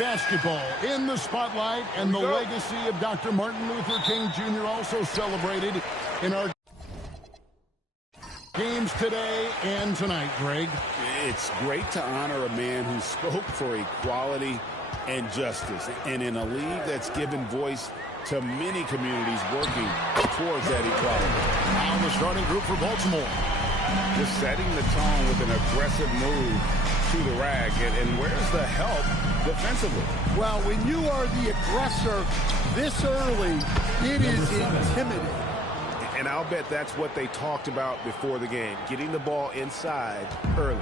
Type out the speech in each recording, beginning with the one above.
basketball in the spotlight, and the legacy of Dr. Martin Luther King Jr. also celebrated in our games today and tonight, Greg. It's great to honor a man who spoke for equality and justice, and in a league that's given voice to many communities working towards that equality. Now the starting group for Baltimore. Just setting the tone with an aggressive move to the rack, and where's the help defensively? Well, when you are the aggressor this early, it is intimidating. And I'll bet that's what they talked about before the game, getting the ball inside early.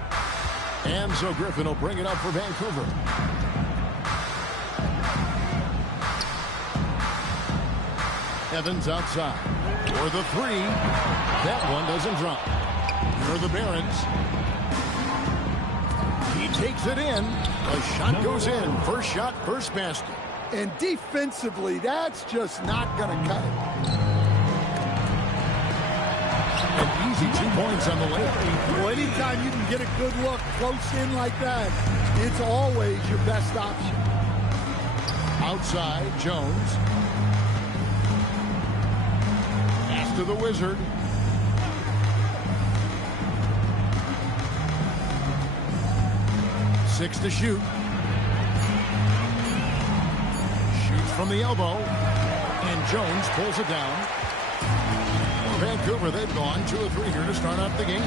And so Griffin will bring it up for Vancouver. Evans outside for the three. That one doesn't drop. For the Barons. He takes it in. The shot goes in. First shot, first basket. And defensively, that's just not going to cut it. An easy 2 points on the layup. Well, anytime you can get a good look close in like that, it's always your best option. Outside, Jones. Pass to the Wizard. Six to shoot. Shoots from the elbow. And Jones pulls it down. For Vancouver, they've gone 2 of 3 here to start off the game.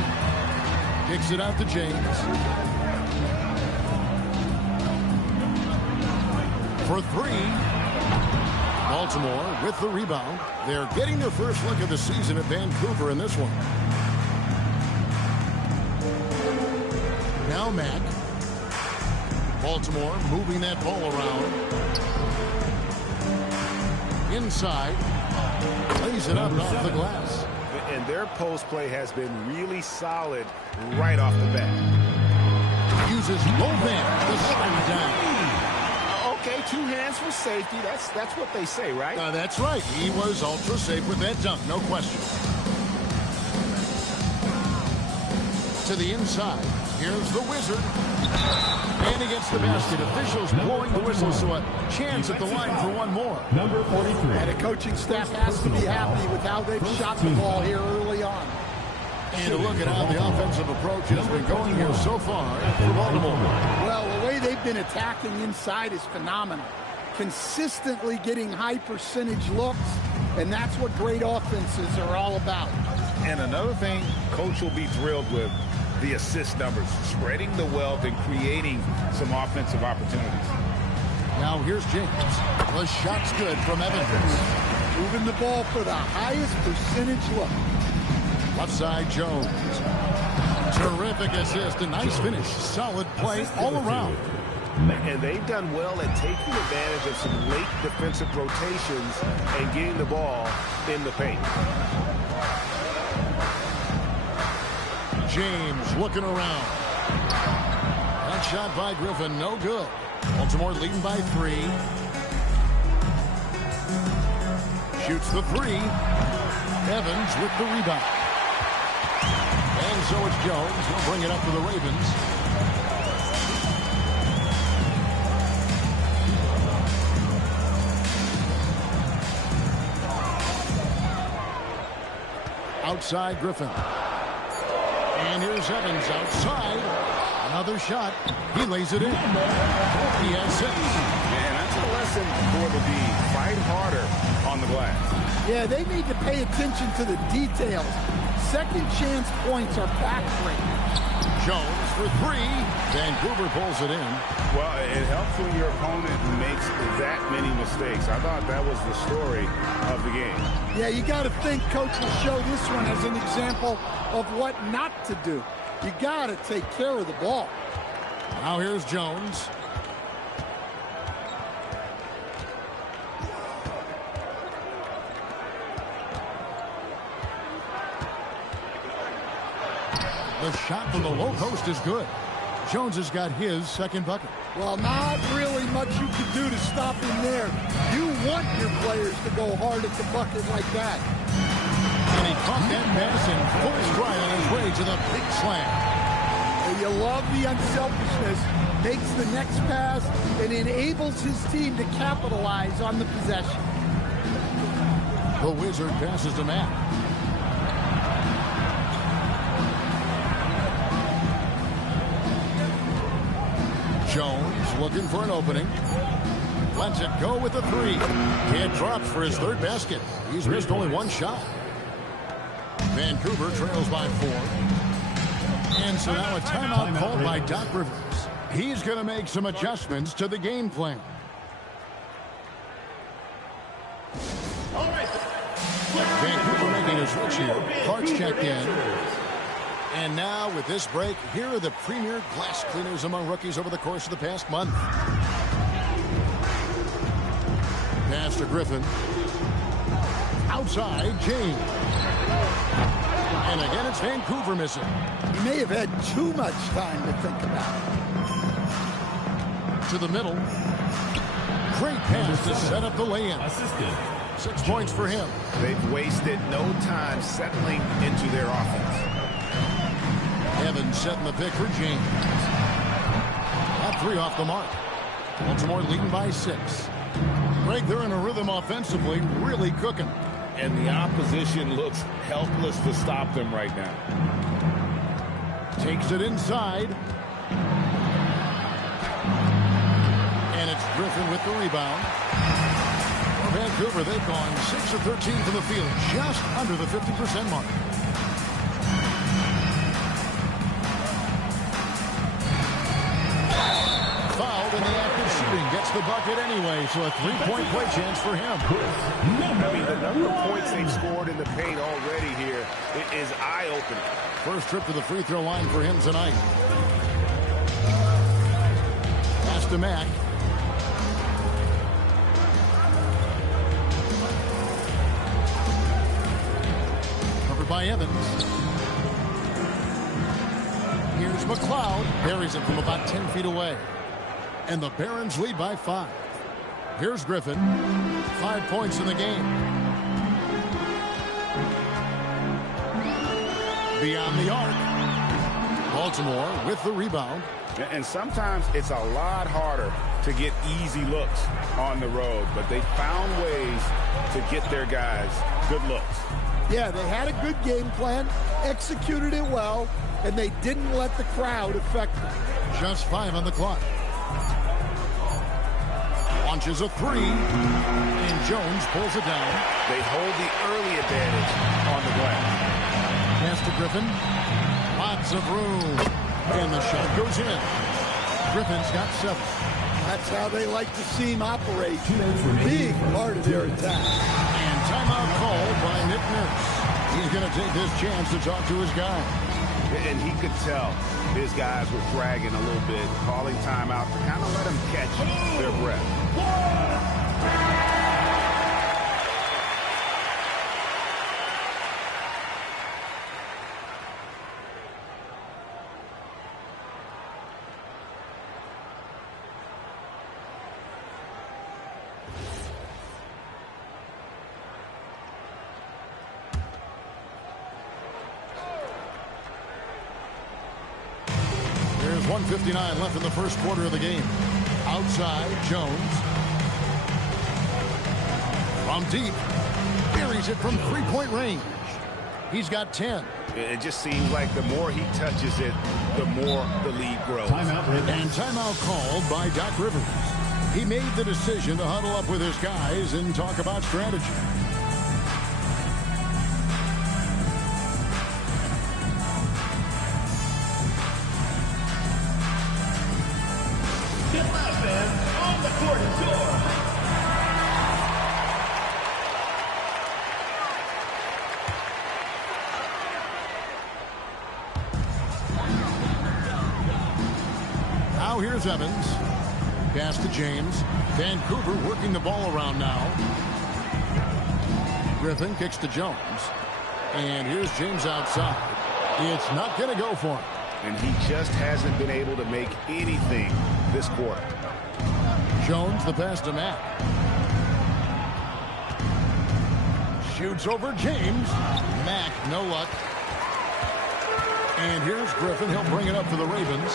Kicks it out to James. For 3. Baltimore with the rebound. They're getting their first look of the season at Vancouver in this one. Now Mack. Baltimore moving that ball around. Inside. Lays it up off the glass. And their post play has been really solid right off the bat. Uses both hands to slide it down. Okay, 2 hands for safety. That's what they say, right? That's right. He was ultra safe with that dunk, no question. To the inside. Here's the Wizard. And against the basket. Officials blowing the whistle, so a chance at the line for one more. Number 43. And the coaching staff has to be happy with how they've shot the ball here early on. And a look at how the offensive approach has been going here so far for Baltimore. Well, the way they've been attacking inside is phenomenal. Consistently getting high percentage looks, and that's what great offenses are all about. And another thing Coach will be thrilled with, the assist numbers, spreading the wealth and creating some offensive opportunities. Now here's James. The shot's good from Evans. Moving the ball for the highest percentage look. Left side, Jones. Terrific assist, a nice finish. Solid play all around. And they've done well at taking advantage of some late defensive rotations and getting the ball in the paint. James looking around. That shot by Griffin, no good. Baltimore leading by 3. Shoots the 3. Evans with the rebound. And so it's Jones. He'll bring it up to the Ravens. Outside Griffin. And here's Evans outside. Another shot. He lays it in. He has 6. And that's a lesson for the D. Fight harder on the glass. Yeah, they need to pay attention to the details. Second chance points are backbreaking. Jones for 3. Vancouver pulls it in. Well, it helps when your opponent makes that many mistakes. I thought that was the story of the game. Yeah, you got to think Coach will show this one as an example of what not to do. You got to take care of the ball. Now here's Jones. The shot from the low post is good. Jones has got his second bucket. Well, not really much you can do to stop him there. You want your players to go hard at the bucket like that. And he caught that pass in full stride on his way to the big slam. You love the unselfishness. Makes the next pass and enables his team to capitalize on the possession. The Wizard passes to Matt. Jones looking for an opening. Lets it go with the three. Kid drops for his third basket. He's missed only one shot. Vancouver trails by 4. And so now a timeout called by Doc Rivers. He's going to make some adjustments to the game plan. Vancouver making a switch here. Hart's checked in. And now with this break, here are the premier glass cleaners among rookies over the course of the past month. Pass to Griffin. Outside, James. And again, it's Vancouver missing. He may have had too much time to think about it. To the middle. Great pass to set up the lay-in. 6 points for him. They've wasted no time settling into their offense. Evans setting the pick for James. That 3 off the mark. Baltimore leading by 6. Greg, they're in a rhythm offensively, really cooking. And the opposition looks helpless to stop them right now. Takes it inside. And it's Griffin with the rebound. For Vancouver, they've gone 6 of 13 from the field, just under the 50% mark. Fouled in the act of shooting. Gets the bucket anyway, so a 3-point play chance for him. I mean, the number of points they've scored in the paint already here is eye-opening. First trip to the free throw line for him tonight. Pass to Mack. Covered by Evans. Here's McLeod. Buries it from about 10 feet away. And the Barons lead by 5. Here's Griffin. 5 points in the game. Beyond the arc. Baltimore with the rebound. And sometimes it's a lot harder to get easy looks on the road, but they found ways to get their guys good looks. Yeah, they had a good game plan, executed it well, and they didn't let the crowd affect them. Just 5 on the clock. Launches a 3, and Jones pulls it down. They hold the early advantage on the glass. Pass to Griffin. Lots of room. And the shot goes in. Griffin's got 7. That's how they like to see him operate. Big part of their attack. And timeout called by Nick Nurse. He's going to take this chance to talk to his guy. And he could tell his guys were dragging a little bit, calling timeout to kind of let them catch their breath. There's 1:59 left in the first quarter of the game. Outside, Jones. From deep. Buries it from 3-point range. He's got 10. It just seems like the more he touches it, the more the lead grows. And timeout called by Doc Rivers. He made the decision to huddle up with his guys and talk about strategy. On the court door. Now here's Evans. Pass to James. Vancouver working the ball around now. Griffin kicks to Jones. And here's James outside. It's not going to go for him. And he just hasn't been able to make anything this quarter. Jones, the pass to Matt. Shoots over James. Mack, no luck. And here's Griffin. He'll bring it up for the Ravens.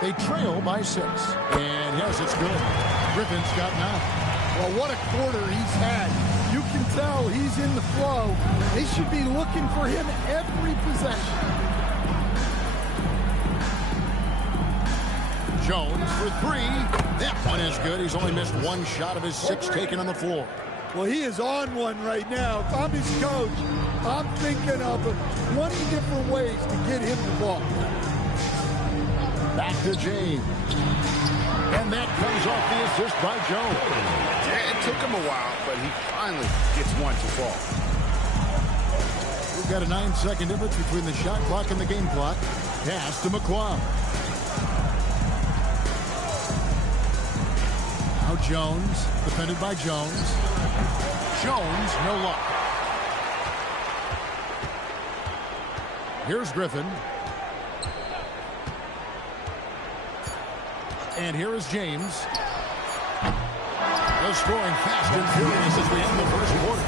They trail by 6. And yes, it's good. Griffin's got 9. Well, what a quarter he's had. You can tell he's in the flow. They should be looking for him every possession. Jones for 3. That one is good. He's only missed 1 shot of his 6 taken on the floor. Well, he is on one right now. If I'm his coach, I'm thinking of 20 different ways to get him the ball. Back to James. And that comes off the assist by Jones. Yeah, it took him a while, but he finally gets one to fall. We've got a 9-second difference between the shot clock and the game clock. Pass to McClung. Now Jones, defended by Jones. Jones, no luck. Here's Griffin. And here is James. They're scoring fast and furious as we end the first quarter.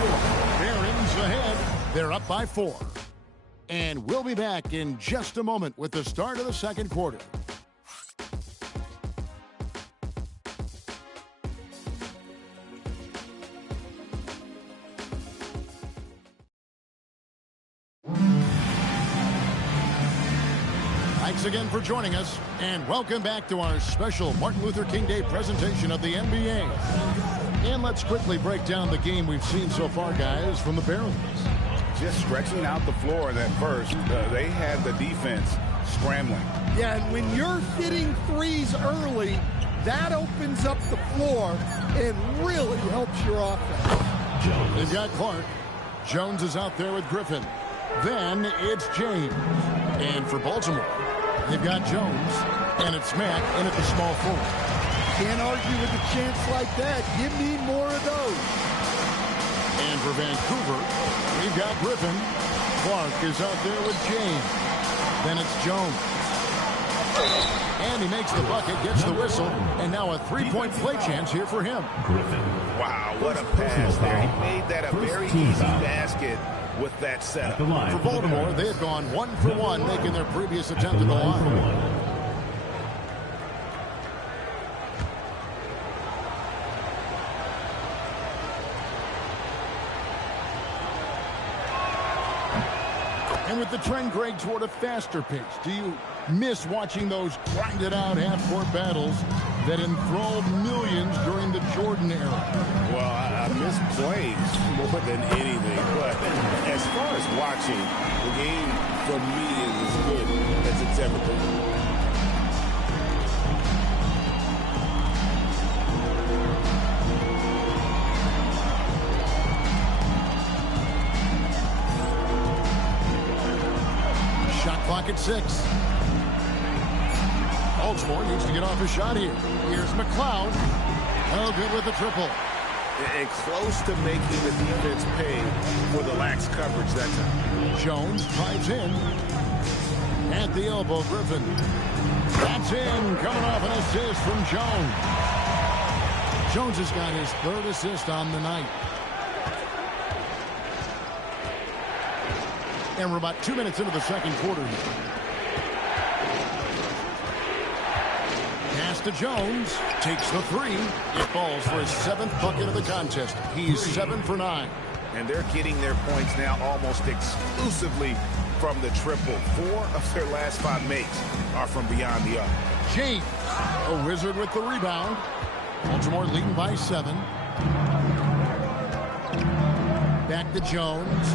Barons ahead. They're up by 4. And we'll be back in just a moment with the start of the second quarter. Thanks again for joining us, and welcome back to our special Martin Luther King Day presentation of the NBA. And let's quickly break down the game we've seen so far, guys, from the Barons. Just stretching out the floor in that first. They had the defense scrambling. Yeah, and when you're hitting threes early, that opens up the floor and really helps your offense. They've got Clark. Jones is out there with Griffin. Then it's James. And for Baltimore, they've got Jones, and it's Mack in at the small forward. Can't argue with a chance like that. Give me more of those. And for Vancouver, we've got Griffin. Clark is out there with James. Then it's Jones. And he makes the bucket, gets the whistle, and now a three-point play chance here for him. Griffin. Wow, what a pass there. He made that a very easy basket with that setup. For Baltimore, they have gone 1 for 1, making their previous attempt at the line. And with the trend, Greg, toward a faster pace, do you miss watching those grinded-out half-court battles that enthralled millions during the Jordan era? Well, I miss plays more than anything, but as far as watching, the game for me is as good as it's ever been. Clock at 6. Baltimore needs to get off a shot here. Here's McLeod. Oh, good with the triple. And close to making the defense pay for the lax coverage that time. Jones drives in. At the elbow, Griffin. That's in. Coming off an assist from Jones. Jones has got his 3rd assist on the night. And we're about 2 minutes into the second quarter here. Pass to Jones. Takes the 3. It falls for his 7th bucket of the contest. He's 7 for 9. And they're getting their points now almost exclusively from the triple. 4 of their last 5 makes are from beyond the arc. James, a wizard with the rebound. Baltimore leading by 7. Back to Jones.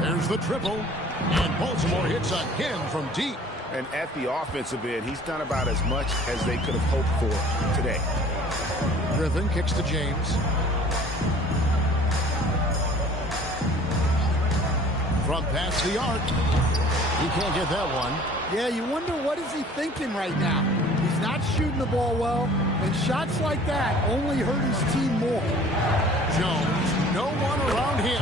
There's the triple, and Baltimore hits again from deep. And at the offensive end, he's done about as much as they could have hoped for today. Griffin kicks to James. From past the arc. He can't get that one. Yeah, you wonder what is he thinking right now. He's not shooting the ball well, and shots like that only hurt his team more. Jones, no one around him.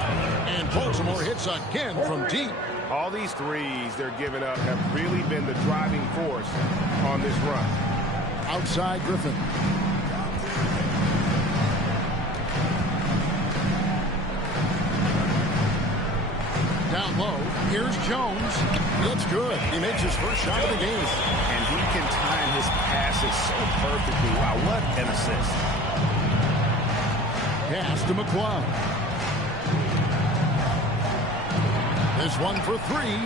And Baltimore hits again from deep. All these threes they're giving up have really been the driving force on this run. Outside Griffin. Down low, here's Jones. It's good. He makes his first shot of the game. And he can time his passes so perfectly. Wow, what an assist. Pass to McClung. This one for three.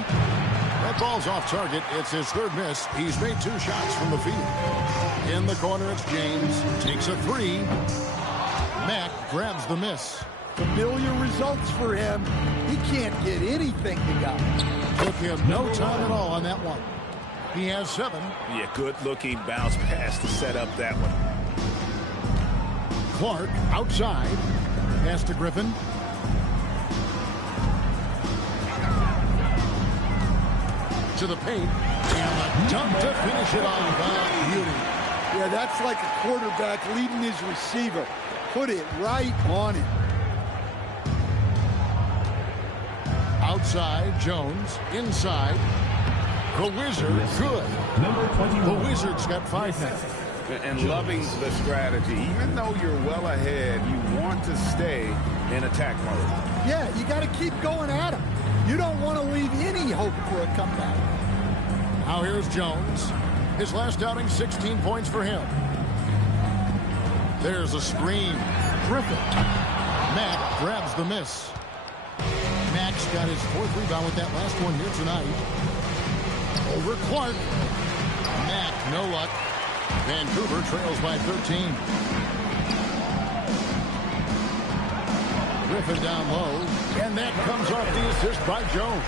That ball's off target. It's his third miss. He's made 2 shots from the field. In the corner, it's James. Takes a three. Mack grabs the miss. Familiar results for him. He can't get anything to go. Took him no time at all on that one. He has 7. Yeah, good-looking bounce pass to set up that one. Clark outside. Pass to Griffin. To the paint. And a dunk to finish it off. Beauty. Yeah, that's like a quarterback leading his receiver. Put it right on him. Outside, Jones. Inside. The Wizard, good. The Wizards got 5 now. And loving the strategy. Even though you're well ahead, you want to stay in attack mode. Yeah, you got to keep going at him. You don't want to leave any hope for a comeback. Now here's Jones. His last outing, 16 points for him. There's a screen. Griffin. Mack grabs the miss. Mack's got his 4th rebound with that last one here tonight. Over Clark. Mack, no luck. Vancouver trails by 13. Griffin down low. And that comes off the assist by Jones.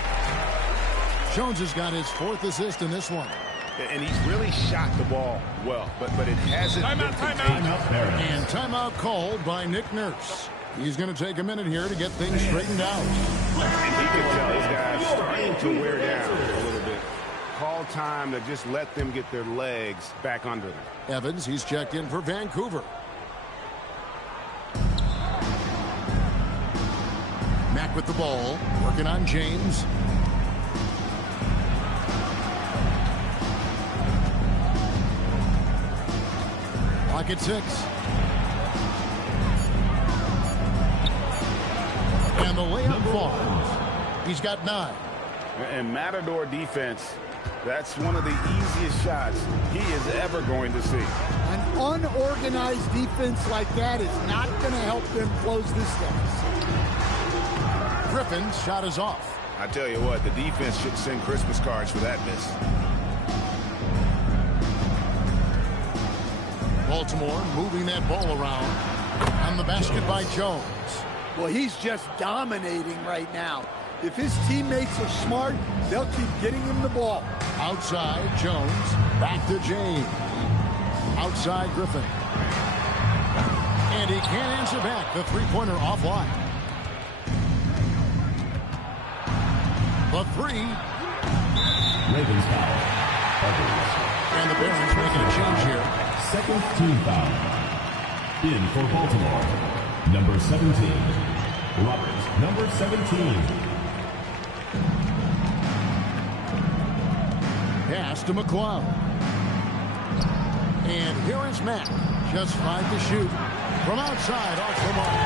Jones has got his 4th assist in this one. And he's really shot the ball well, but it hasn't been contained. And timeout called by Nick Nurse. He's going to take a minute here to get things straightened out. And he can tell his guys starting to wear down a little bit. Call time to just let them get their legs back under them. Evans, he's checked in for Vancouver. Mack with the ball, working on James. Clock at 6. And the layup falls. He's got 9. And Matador defense, that's one of the easiest shots he is ever going to see. An unorganized defense like that is not going to help them close this deficit. Griffin's shot is off. I tell you what, the defense should send Christmas cards for that miss. Baltimore moving that ball around. On the basket by Jones. Well, he's just dominating right now. If his teammates are smart, they'll keep getting him the ball. Outside, Jones. Back to James. Outside, Griffin. And he can't answer back. The three-pointer offline. The 3. Ravens foul. And the Barons making a change here. Second team foul. In for Baltimore. Number 17. Roberts, number 17. Pass to McClung. And here is Mack. Just 5 to shoot. From outside, off the mark.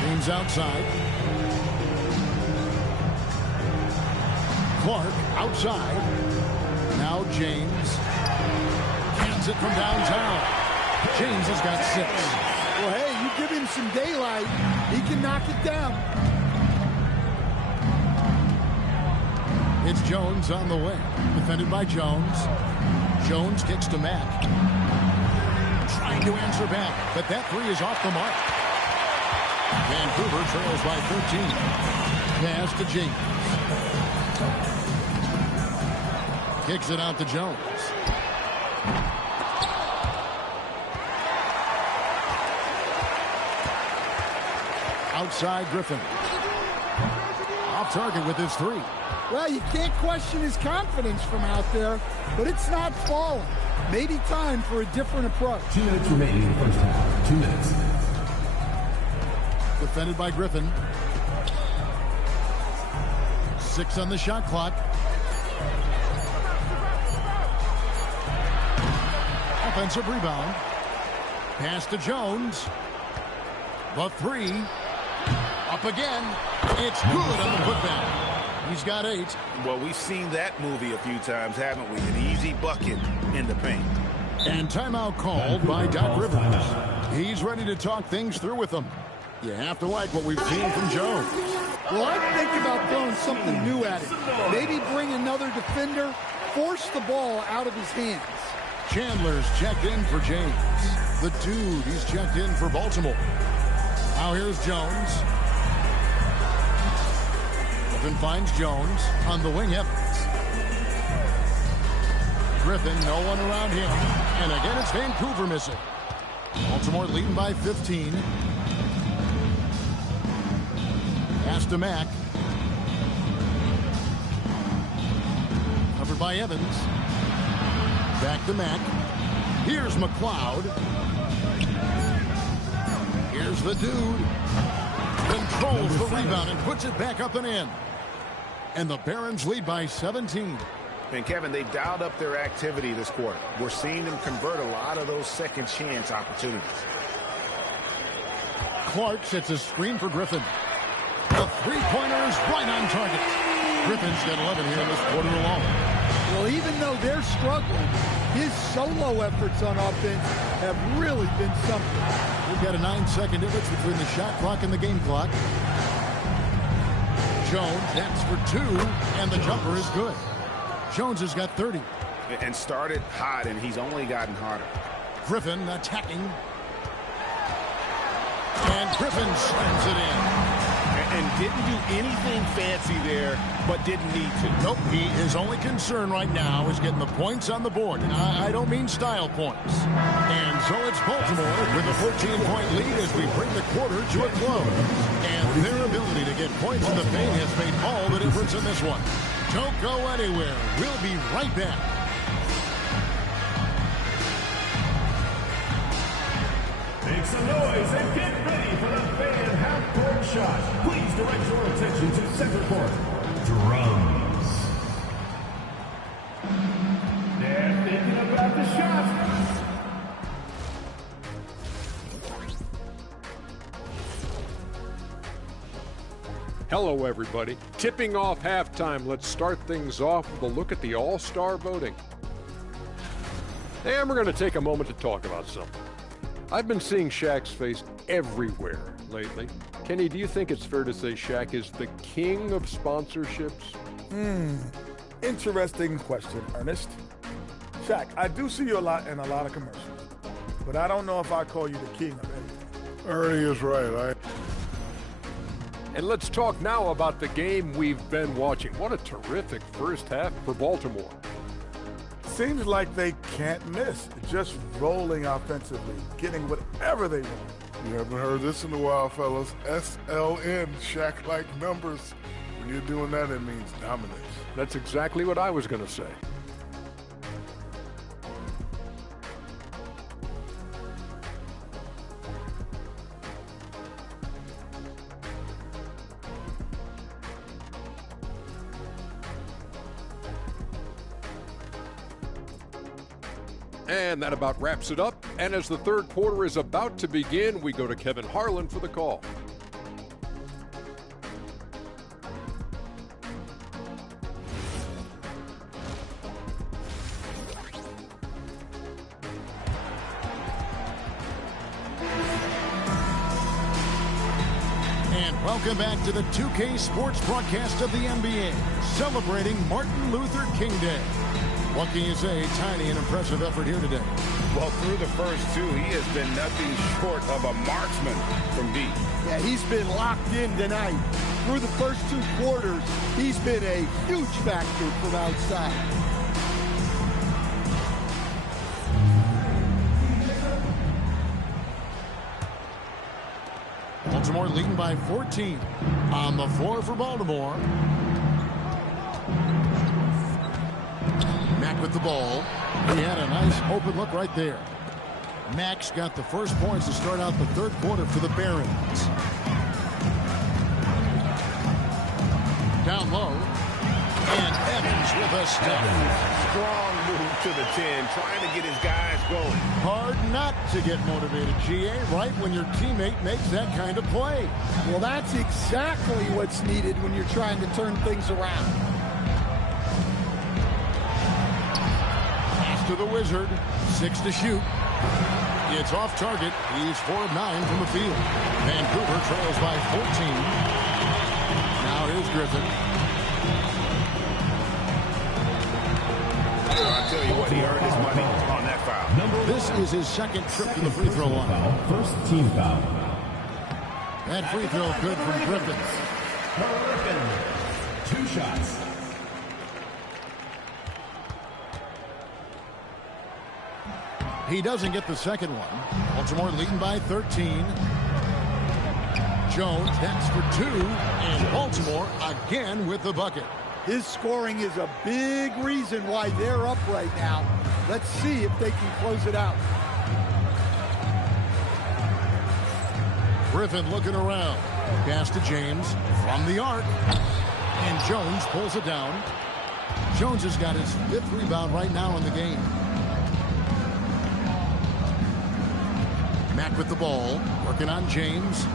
James outside. Clark outside. Now James. Cans it from downtown. James has got 6. Well, hey, you give him some daylight, he can knock it down. It's Jones on the way. Defended by Jones. Jones kicks to Mack. Trying to answer back, but that 3 is off the mark. Vancouver trails by 13. Pass to James. Kicks it out to Jones. Outside Griffin. Off target with his 3. Well, you can't question his confidence from out there, but it's not falling. Maybe time for a different approach. 2 minutes remaining in the first half. 2 minutes. Defended by Griffin. 6 on the shot clock. Offensive rebound. Pass to Jones. The 3. Up again. It's good on the putback. He's got 8. Well, we've seen that movie a few times, haven't we? An easy bucket in the paint. And timeout called by Doc Rivers. He's ready to talk things through with them. You have to like what we've seen from Jones. Well, I think about throwing something new at it. Maybe bring another defender, force the ball out of his hands. Chandler's checked in for James. The dude, he's checked in for Baltimore. Now here's Jones. Griffin finds Jones on the wing. Evans. Griffin, no one around him. And again, it's Vancouver missing. Baltimore leading by 15. Pass to Mack. Covered by Evans. Back to Mack. Here's McLeod. Here's the dude. Controls the rebound and puts it back up and in. And the Barons lead by 17. And Kevin, they've dialed up their activity this quarter. We're seeing them convert a lot of those second chance opportunities. Clark sets a screen for Griffin. The three-pointer is right on target. Griffin's got 11 here in this quarter alone. Well, even though they're struggling, his solo efforts on offense have really been something. We've got a 9-second difference between the shot clock and the game clock. Jones, that's for 2, and the jumper is good. Jones has got 30. And started hot, and he's only gotten hotter. Griffin attacking. And Griffin slams it in. And didn't do anything fancy there, but didn't need to. Nope, his only concern right now is getting the points on the board. And I don't mean style points. And so it's Baltimore with a 14-point lead as we bring the quarter to a close. And their ability to get points in the paint has made all the difference in this one. Don't go anywhere. We'll be right back. Make some noise and get ready for the fan half-court shot. Please direct your attention to center court. Drums. They're thinking about the shot. Hello, everybody. Tipping off halftime, let's start things off with a look at the All-Star voting. And we're going to take a moment to talk about something. I've been seeing Shaq's face everywhere lately. Kenny, do you think it's fair to say Shaq is the king of sponsorships? Interesting question, Ernest. Shaq, I do see you a lot in a lot of commercials, but I don't know if I call you the king of anything. Ernie is right. And let's talk now about the game we've been watching. What a terrific first half for Baltimore. Seems like they can't miss. Just rolling offensively, getting whatever they want. You haven't heard this in a while, fellas. SLN, Shaq-like numbers. When you're doing that, it means dominance. That's exactly what I was going to say. And that about wraps it up. And as the third quarter is about to begin, we go to Kevin Harlan for the call. And welcome back to the 2K Sports broadcast of the NBA, celebrating Martin Luther King Day. What can you say? Tiny and impressive effort here today. Well, through the first 2, he has been nothing short of a marksman from deep. Yeah, he's been locked in tonight. Through the first 2 quarters, he's been a huge factor from outside. Baltimore leading by 14. On the floor for Baltimore. Mack with the ball. He had a nice open look right there. Mack's got the first points to start out the third quarter for the Barons. Down low. And Evans Evans with a step. Strong move to the 10, trying to get his guys going. Hard not to get motivated, GA, right when your teammate makes that kind of play. Well, that's exactly what's needed when you're trying to turn things around. Pass to the Wizard. 6 to shoot. It's off target. He's 4 of 9 from the field. Vancouver trails by 14. Now here's Griffin. I'll tell you what, he earned his money on that foul. This is his second trip to the free throw line. First team foul. That free throw good from Griffin. Griffin. 2 shots. He doesn't get the second one. Baltimore leading by 13. Jones hits for 2, and Baltimore again with the bucket. His scoring is a big reason why they're up right now. Let's see if they can close it out. Griffin looking around. Pass to James from the arc. And Jones pulls it down. Jones has got his 5th rebound right now in the game. Mack with the ball. Working on James.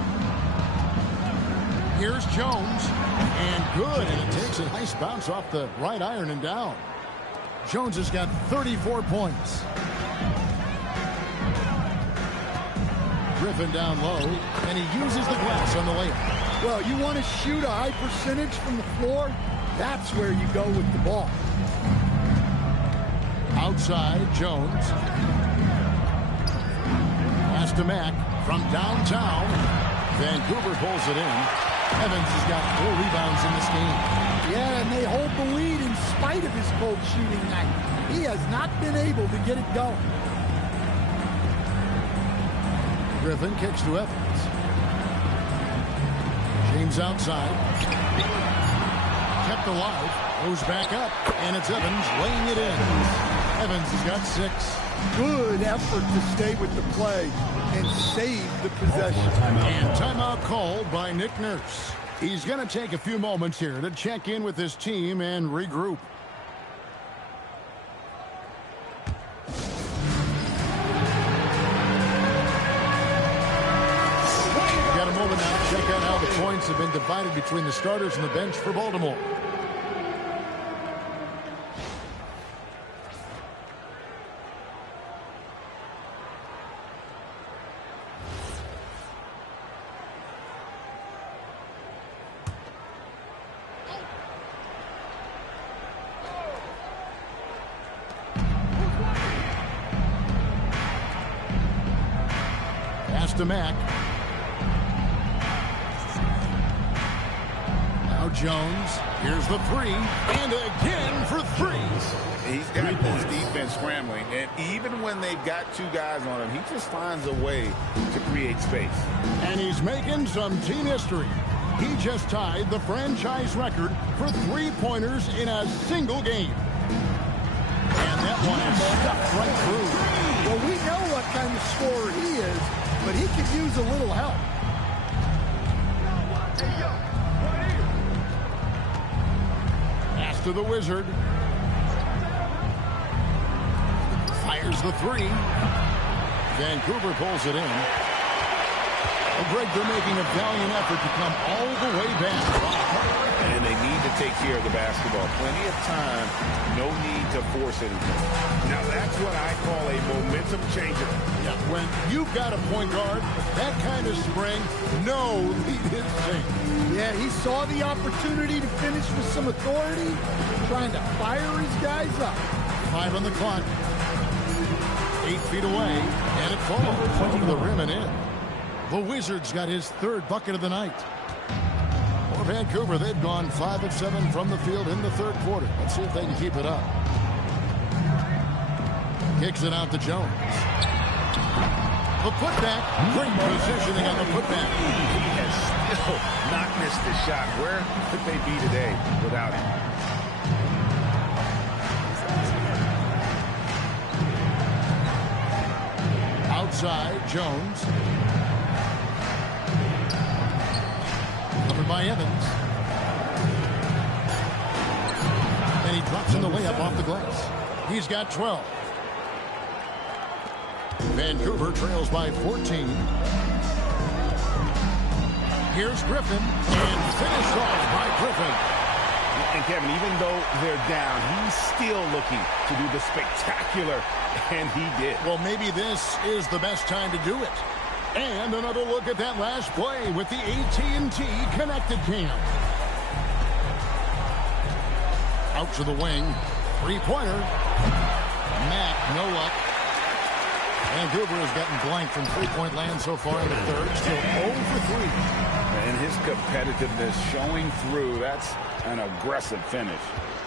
Here's Jones. And good. And it takes a nice bounce off the right iron and down. Jones has got 34 points. Griffin down low, and he uses the glass on the layup. Well, you want to shoot a high percentage from the floor? That's where you go with the ball. Outside, Jones. Pass to Mack from downtown. Vancouver pulls it in. Evans has got 4 rebounds in this game. Yeah, and they hold the lead in spite of his cold shooting night. He has not been able to get it going. Griffin kicks to Evans. James outside. Kept alive. Goes back up. And it's Evans laying it in. Evans has got 6. Good effort to stay with the play and save the possession. And timeout called by Nick Nurse. He's going to take a few moments here to check in with his team and regroup. Got a moment now to check out how the points have been divided between the starters and the bench for Baltimore. To Mack. Now Jones. Here's the 3. And again for 3. He's got this defense scrambling, and even when they've got 2 guys on him, he just finds a way to create space. And he's making some team history. He just tied the franchise record for 3-pointers in a single game. And that one is stuffed right through. Well, we know what kind of scorer he is, but he could use a little help. Pass to the Wizard. Fires the 3. Vancouver pulls it in. Well, Greg, they're making a valiant effort to come all the way back. And they need to take care of the basketball. Plenty of time. No need to force anything. Now, that's what I call a momentum changer. Yeah, when you've got a point guard, that kind of spring, no lead is safe. Yeah, he saw the opportunity to finish with some authority, trying to fire his guys up. 5 on the clock. 8 feet away, and it falls over the rim and in. The Wizards got his 3rd bucket of the night. For Vancouver, they've gone 5 of 7 from the field in the 3rd quarter. Let's see if they can keep it up. Kicks it out to Jones. The putback. Great positioning on the putback. He has still not missed the shot. Where could they be today without him? Outside, Jones. Covered by Evans. And he drops in the layup off the glass. He's got 12. Vancouver trails by 14. Here's Griffin, and finished off by Griffin. And Kevin, even though they're down, he's still looking to do the spectacular, and he did. Well, maybe this is the best time to do it. And another look at that last play with the AT&T connected cam. Out to the wing, three-pointer. Mack, no luck. Vancouver has gotten blank from three-point land so far in the third. Still 0 for 3. And his competitiveness showing through. That's an aggressive finish.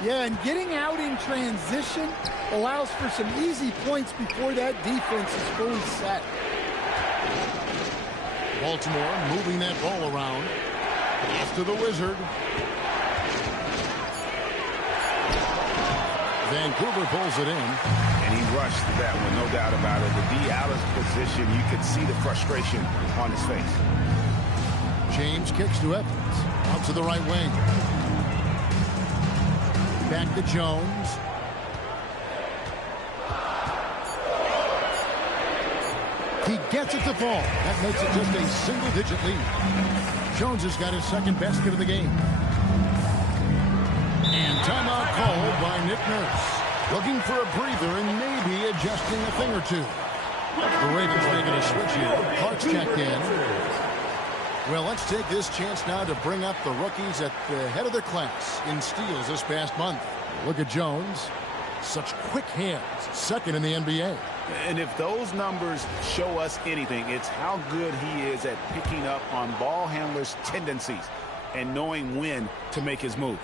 Yeah, and getting out in transition allows for some easy points before that defense is fully set. Baltimore moving that ball around. Pass to the Wizard. Vancouver pulls it in. And he rushed that one, no doubt about it. To be out of position, you could see the frustration on his face. James kicks to Evans. Out to the right wing. Back to Jones. He gets it to fall. That makes it just a single-digit lead. Jones has got his second basket of the game. And timeout called by Nick Nurse. Looking for a breather and maybe adjusting a thing or two. The Ravens making a switch here. Clark's checked in. Well, let's take this chance now to bring up the rookies at the head of their class in steals this past month. Look at Jones. Such quick hands. Second in the NBA. And if those numbers show us anything, it's how good he is at picking up on ball handlers' tendencies and knowing when to make his move.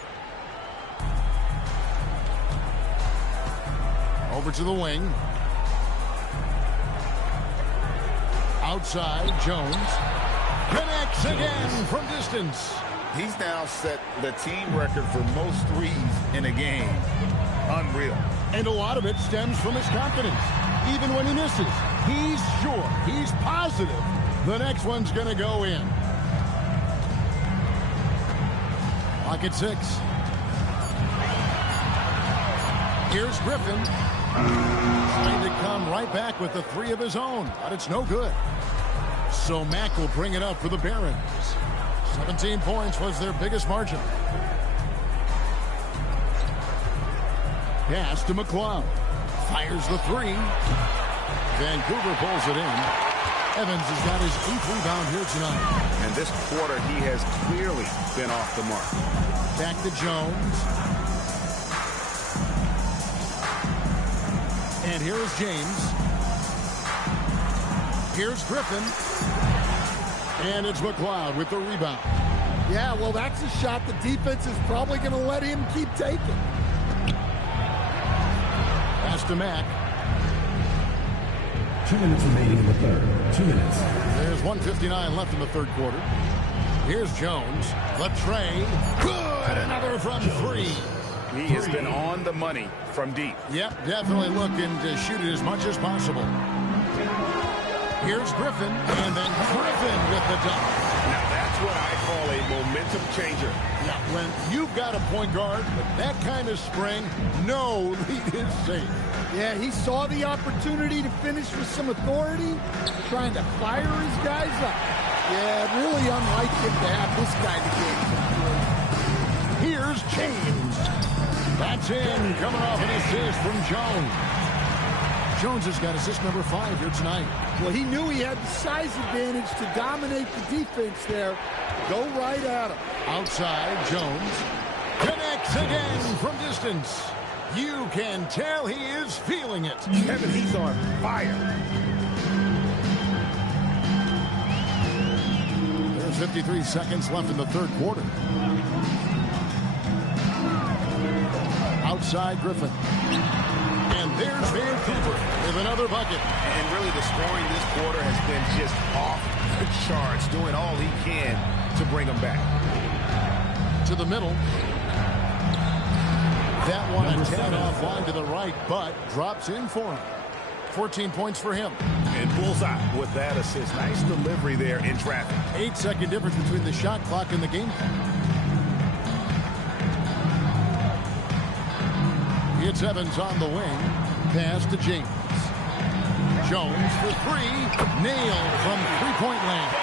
Over to the wing. Outside, Jones. Connects again from distance. He's now set the team record for most threes in a game. Unreal. And a lot of it stems from his confidence. Even when he misses, he's sure, he's positive the next one's going to go in. Lock at 6. Here's Griffin. Trying to come right back with the 3 of his own, but it's no good. So Mack will bring it up for the Barons. 17 points was their biggest margin. Pass to McLeod. Fires the 3. Vancouver pulls it in. Evans has got his 8th rebound here tonight. And this quarter, he has clearly been off the mark. Back to Jones. And here is James. Here's Griffin. And it's McLeod with the rebound. Yeah, well, that's a shot the defense is probably going to let him keep taking. Pass to Mack. 2 minutes remaining in the third. 2 minutes. There's 1:59 left in the third quarter. Here's Jones. The tray. Good. Another from 3. He has been on the money from deep. Yep, definitely looking to shoot it as much as possible. Here's Griffin, and then Griffin with the dunk. Now that's what I call a momentum changer. Yeah, when you've got a point guard with that kind of spring, no lead is safe. Yeah, he saw the opportunity to finish with some authority, trying to fire his guys up. Yeah, really unlike him to have this kind of game. Here's James. That's in, coming off an assist from Jones. Jones has got assist number 5 here tonight. Well, he knew he had the size advantage to dominate the defense there. Go right at him. Outside, Jones connects again from distance. You can tell he is feeling it. Kevin, he's on fire. There's 53 seconds left in the third quarter. Outside, Griffin. And there's Vancouver with another bucket. And really the scoring this quarter has been just off the charts, doing all he can to bring them back. To the middle. That one a tad offline to the right, but drops in for him. 14 points for him. And bullseye with that assist. Nice delivery there in traffic. 8-second difference between the shot clock and the game clock. It's Evans on the wing. Pass to James. Jones for three. Nailed from three-point land.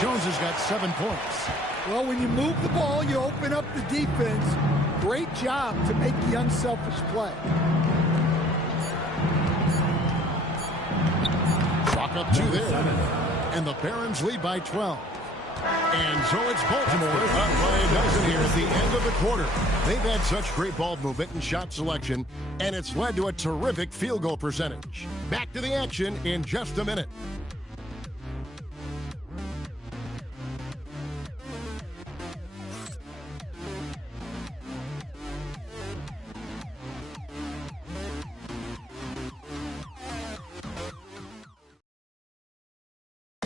Jones has got 7 points. Well, when you move the ball, you open up the defense. Great job to make the unselfish play. Chalk up 2 there. And the Barons lead by 12. And so it's Baltimore up by a dozen here at the end of the quarter. They've had such great ball movement and shot selection, and it's led to a terrific field goal percentage. Back to the action in just a minute.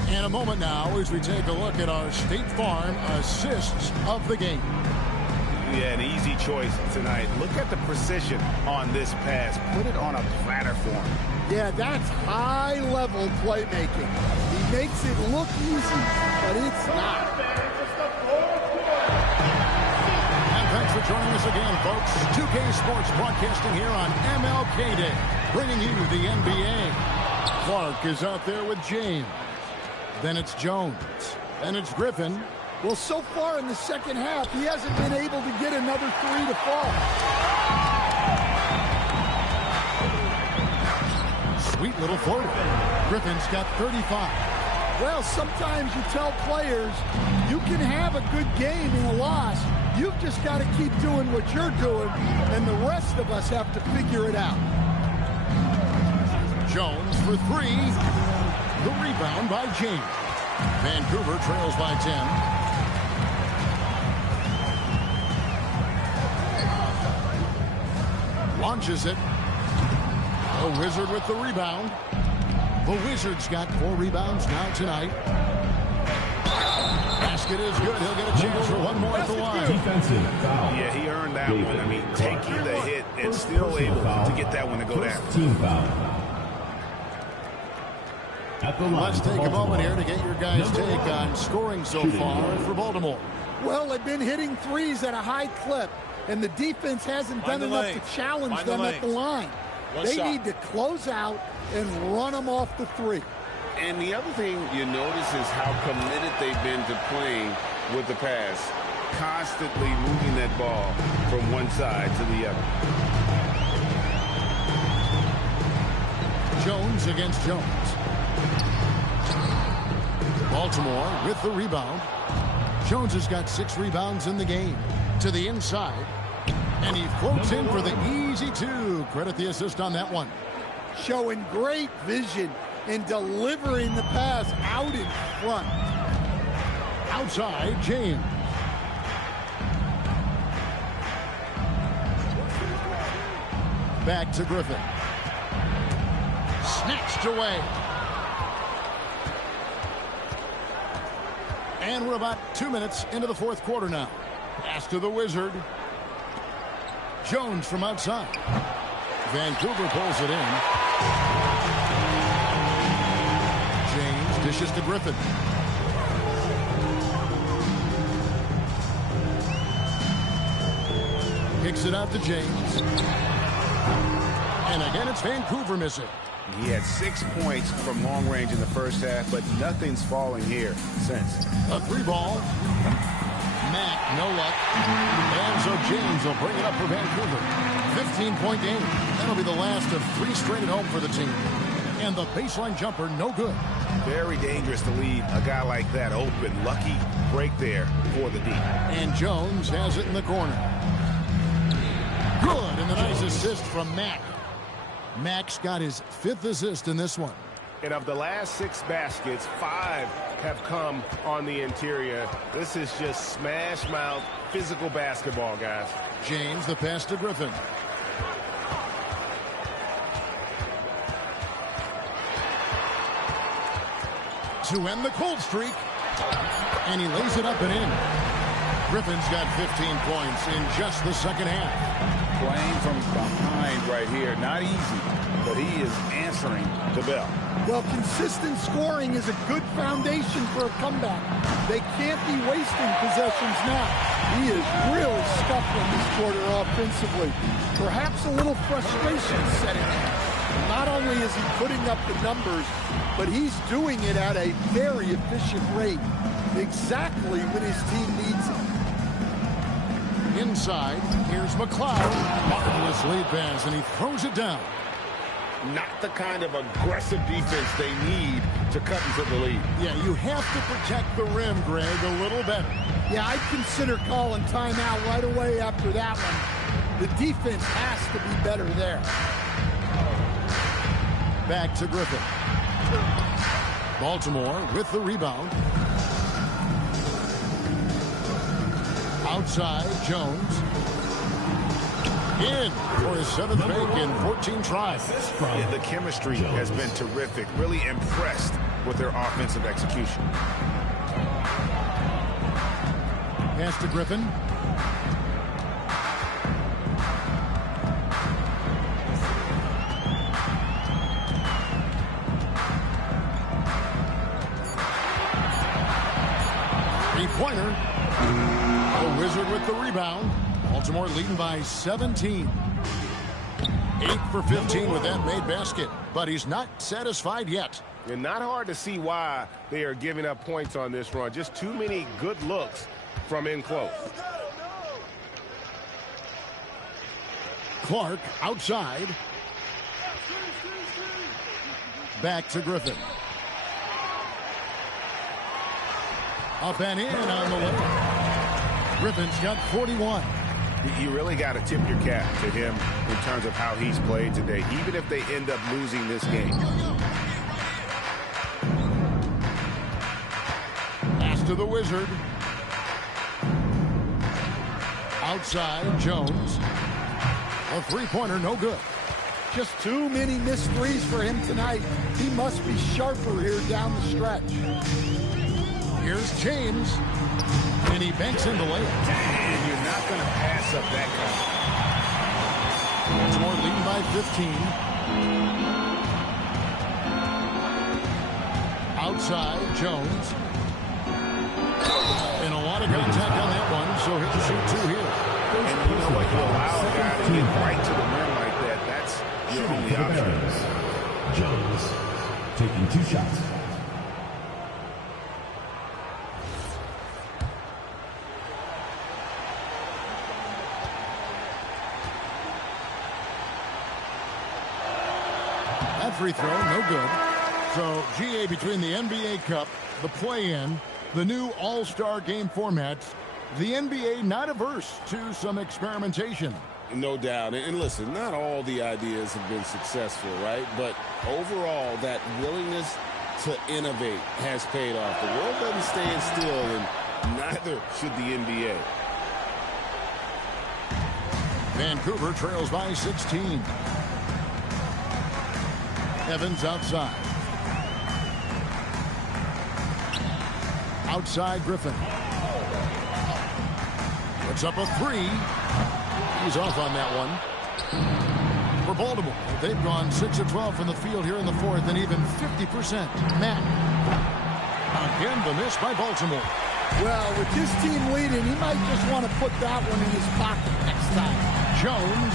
In a moment now as we take a look at our State Farm assists of the game. Yeah, an easy choice tonight. Look at the precision on this pass. Put it on a platter for him. Yeah, that's high-level playmaking. He makes it look easy, but it's not. And thanks for joining us again, folks. 2K Sports broadcasting here on MLK Day, bringing you the NBA. Clark is out there with James. Then it's Jones. Then it's Griffin. Well, so far in the second half, he hasn't been able to get another three to fall. Sweet little floater. Griffin's got 35. Well, sometimes you tell players you can have a good game in a loss. You've just got to keep doing what you're doing, and the rest of us have to figure it out. Jones for three. The rebound by James. Vancouver trails by 10. Launches it. The Wizard with the rebound. The Wizards got 4 rebounds now tonight. Basket is good. He'll get a chance for one more at the line. Defensive foul. Yeah, he earned that one. I mean, taking the hit and still able to get that one to go down. Team foul. Let's take a moment here to get your guys' take on scoring so far for Baltimore. Well, they've been hitting threes at a high clip, and the defense hasn't done enough to challenge them at the line. They need to close out and run them off the three. And the other thing you notice is how committed they've been to playing with the pass, constantly moving that ball from one side to the other. Jones against Jones. Baltimore with the rebound. Jones has got 6 rebounds in the game. To the inside. And he floats in for the easy 2. Credit the assist on that one. Showing great vision in delivering the pass out in front. Outside, James. Back to Griffin. Snatched away. And we're about 2 minutes into the fourth quarter now. Pass to the Wizard. Jones from outside. Vancouver pulls it in. James dishes to Griffin. Kicks it out to James. And again, it's Vancouver missing. He had 6 points from long range in the first half, but nothing's falling here since. A 3-ball. Mack, no luck. And so James will bring it up for Vancouver. 15-point game. That'll be the last of 3 straight at home for the team. And the baseline jumper, no good. Very dangerous to leave a guy like that open. Lucky break there for the D. And Jones has it in the corner. Good, and the nice assist from Mack. Mack's got his 5th assist in this one. And of the last 6 baskets, 5 have come on the interior. This is just smash mouth physical basketball, guys. James, the pass to Griffin. To end the cold streak. And he lays it up and in. Griffin's got 15 points in just the second half. Playing from behind right here. Not easy, but he is answering the bell. Well, consistent scoring is a good foundation for a comeback. They can't be wasting possessions now. He is really scuffling this quarter offensively. Perhaps a little frustration setting in. Not only is he putting up the numbers, but he's doing it at a very efficient rate. Exactly when his team needs it. Inside, here's McLeod. Marvelous lead pass, and he throws it down. Not the kind of aggressive defense they need to cut into the lead. Yeah, you have to protect the rim, Greg, a little better. Yeah, I'd consider calling timeout right away after that one. The defense has to be better there. Back to Griffin. Baltimore with the rebound. Outside, Jones. In for his 7th make in 14 tries. Yeah, the chemistry has been terrific. Really impressed with their offensive execution. Pass to Griffin. Three-pointer. The Wizard with the rebound. Baltimore leading by 17. 8 for 15 with that made basket, but he's not satisfied yet. And not hard to see why they are giving up points on this run. Just too many good looks from in close. Clark outside. Back to Griffin. Up and in on the way. Griffin's got 41. You really got to tip your cap to him in terms of how he's played today, even if they end up losing this game. Pass to the Wizard. Outside, Jones. A three-pointer, no good. Just too many missed threes for him tonight. He must be sharper here down the stretch. Here's James. And he banks in the layup. And you're not going to pass up that kind. Baltimore leading by 15. Outside, Jones. And a lot of contact on that one, so he'll shoot 2 here. And you know what? You allow a guy to get right to the rim like that. That's your only option. Jones taking 2 shots. That free throw, no good. So, GA, between the NBA Cup, the play-in, the new All-Star game formats, the NBA not averse to some experimentation. No doubt. And listen, not all the ideas have been successful, right? But overall, that willingness to innovate has paid off. The world doesn't stand still, and neither should the NBA. Vancouver trails by 16. Evans outside. Outside Griffin. Puts up a 3. He's off on that one. For Baltimore, they've gone 6 of 12 from the field here in the 4th and even 50%. Matt. Again, the miss by Baltimore. Well, with his team leading, he might just want to put that one in his pocket next time. Jones.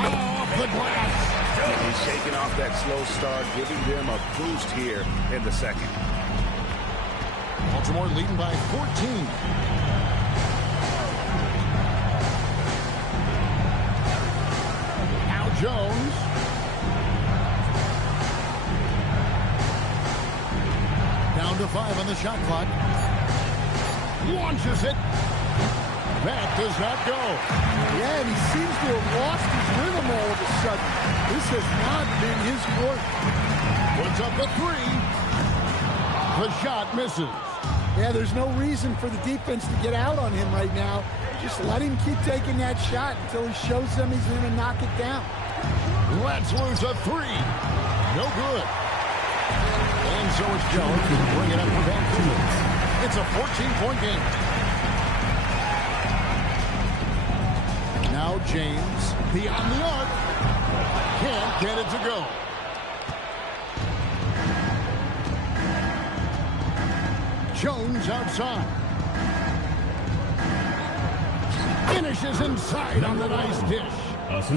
Off the glass. He's shaking off that slow start, giving them a boost here in the second. Baltimore leading by 14. Now Jones. Down to 5 on the shot clock. Launches it. That does not go. Yeah, and he seems to have lost his rhythm all of a sudden. This has not been his work. Puts up the 3. The shot misses. Yeah, there's no reason for the defense to get out on him right now. Just let him keep taking that shot until he shows them he's going to knock it down. Let's lose a 3. No good. And so it's Jones who bring it up for Vancouver. It's a 14-point game. Now James, beyond the arc, can't get it to go. Jones outside. Finishes inside on the nice dish.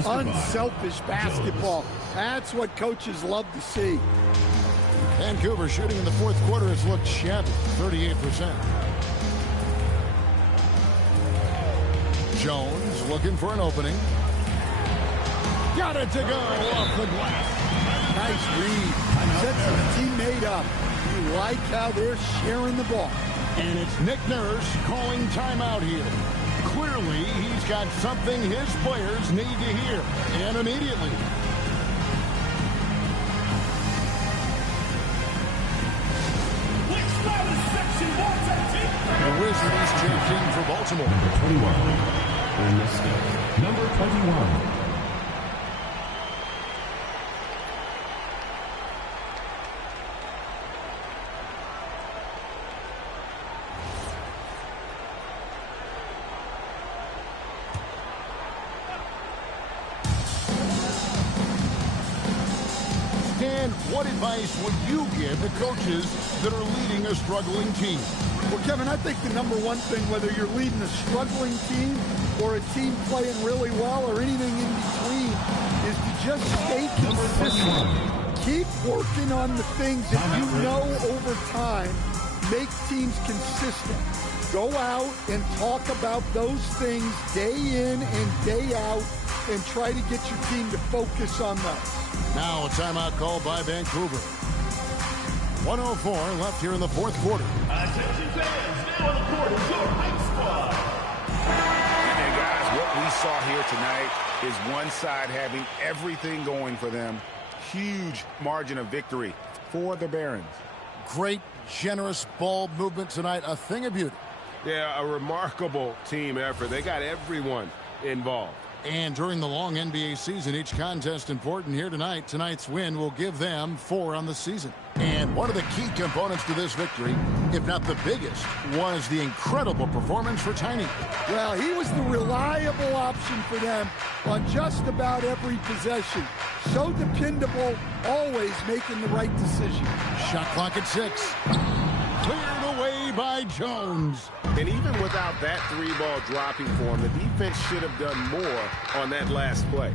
Unselfish basketball. That's what coaches love to see. Vancouver shooting in the fourth quarter has looked shabby, 38%. Jones looking for an opening. Got it to go off the glass. Nice read. Sets his teammate up. You like how they're sharing the ball. And it's Nick Nurse calling timeout here. Clearly, he's got something his players need to hear, and immediately. The Wizards checked in for Baltimore. Number 21. In the stick. Number 21. Dan, what advice would you give the coaches that are leading a struggling team? Well, Kevin, I think the number one thing, whether you're leading a struggling team or a team playing really well or anything in between, is to just stay consistent. Keep working on the things that you know over time make teams consistent. Go out and talk about those things day in and day out and try to get your team to focus on those. Now a timeout called by Vancouver. 104 left here in the fourth quarter. Attention fans, now on the court is your hype squad. And guys, what we saw here tonight is one side having everything going for them. Huge margin of victory for the Barons. Great, generous ball movement tonight. A thing of beauty. Yeah, a remarkable team effort. They got everyone involved. And during the long NBA season, each contest important here tonight. Tonight's win will give them 4 on the season. And one of the key components to this victory, if not the biggest, was the incredible performance for Tiny. Well, he was the reliable option for them on just about every possession. So dependable, always making the right decision. Shot clock at 6. Cleared away by Jones. And even without that 3-ball dropping for him, the defense should have done more on that last play.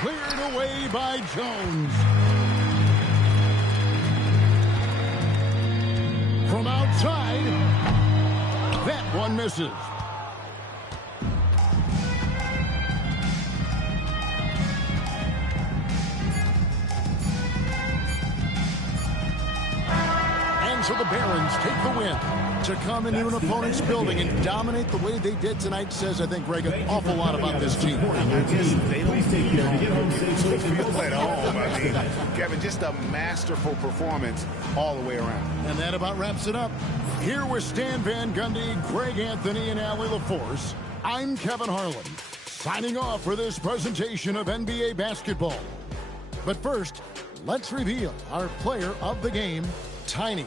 Cleared away by Jones. From outside, that one misses. So the Barons take the win. To come into an opponent's building and dominate the way they did tonight says, I think, Greg, an awful lot about this team. Kevin, just a masterful performance all the way around. And that about wraps it up. Here with Stan Van Gundy, Greg Anthony, and Allie LaForce, I'm Kevin Harlan, signing off for this presentation of NBA basketball. But first, let's reveal our player of the game, Tiny.